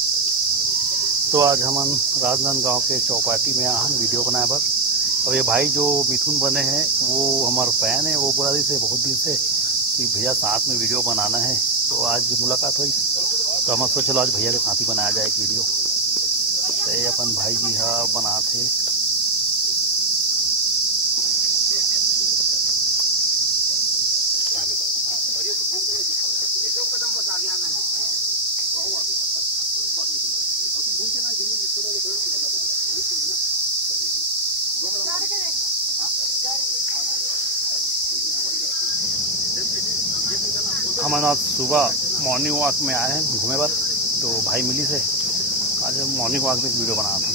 तो आज हम राजनांदगांव के चौपाटी में हम वीडियो बनाए बस। और ये भाई जो मिथुन बने हैं वो हमारा फैन है। वो बोला से बहुत दिन से कि भैया साथ में वीडियो बनाना है, तो आज मुलाकात हुई तो हम सोच चलो आज भैया के साथ ही बनाया जाए एक वीडियो। तो ये अपन भाई जी हाँ बनाते हम आज सुबह मॉर्निंग वॉक में आए हैं घूमे पर, तो भाई मिली से आज मॉर्निंग वॉक में एक वीडियो बना था।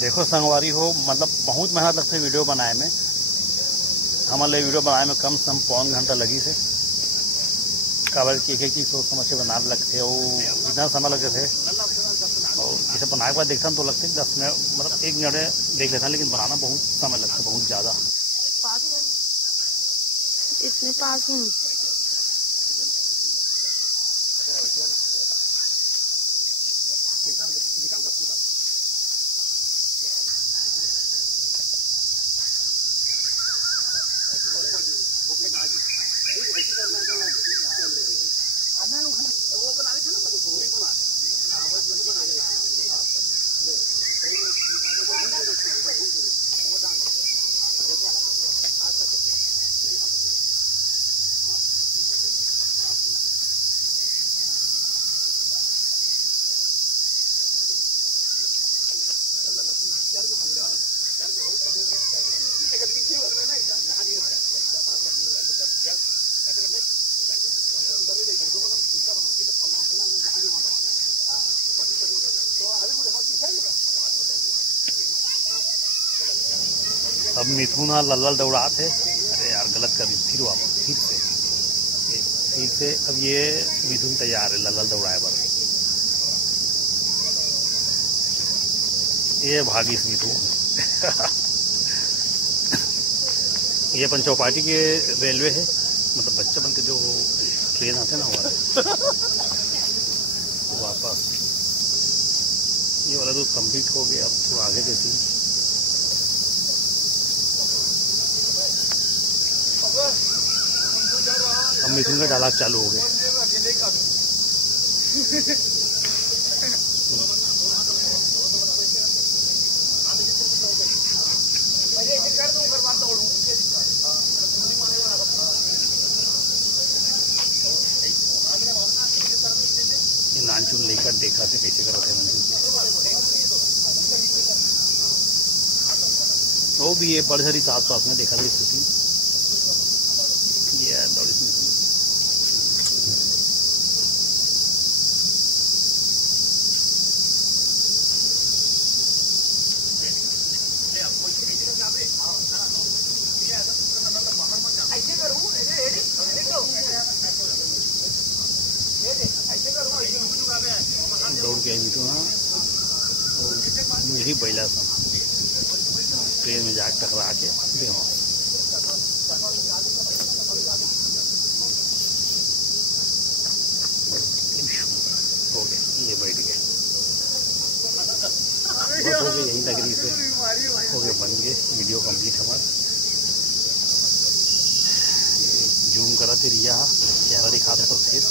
देखो संगवारी हो, मतलब बहुत मेहनत लगती है वीडियो बनाए में। हमारे वीडियो बनाए में कम से कम पौन घंटा लगी से काबर की एक चीज सोच समझ के बनाने लगते वो इतना समय लगते थे। और जैसे बनाने के बाद देखता तो लगते 10 मिनट मतलब 1 मिनट देख लेता, लेकिन बनाना बहुत समय लगता बहुत ज़्यादा। इतने पास हूँ अब मिथुन लल्लल दौड़ा थे। अरे यार गलत कर दी, फिर वापस फिर से अब ये मिथुन तैयार है लल्लल दौड़ाए पर। ये भागीस मिथुन ये अपन चौपाटी के रेलवे है, मतलब बच्चा बन के जो ट्रेन आते ना हमारे वापस। ये वाला तो कंप्लीट हो गया, अब तो आगे के सीन। अब मिथुन का डायलॉग चालू हो गया। नानचुन लेकर देखा थे कैसे करते हैं वो भी ये बड़झरी साथ साथ में देखा था शूटिंग। ये दौड़ी दौड़ के आई तो हाँ मेरी बैला सब ट्रेन में जाकर टकरा के देखो हो गए, ये बैठ गए हो गए यहीं तक से हो गए, बन गए वीडियो कंप्लीट हमारा। जूम करा थे रिया चेहरा दिखा था फेस।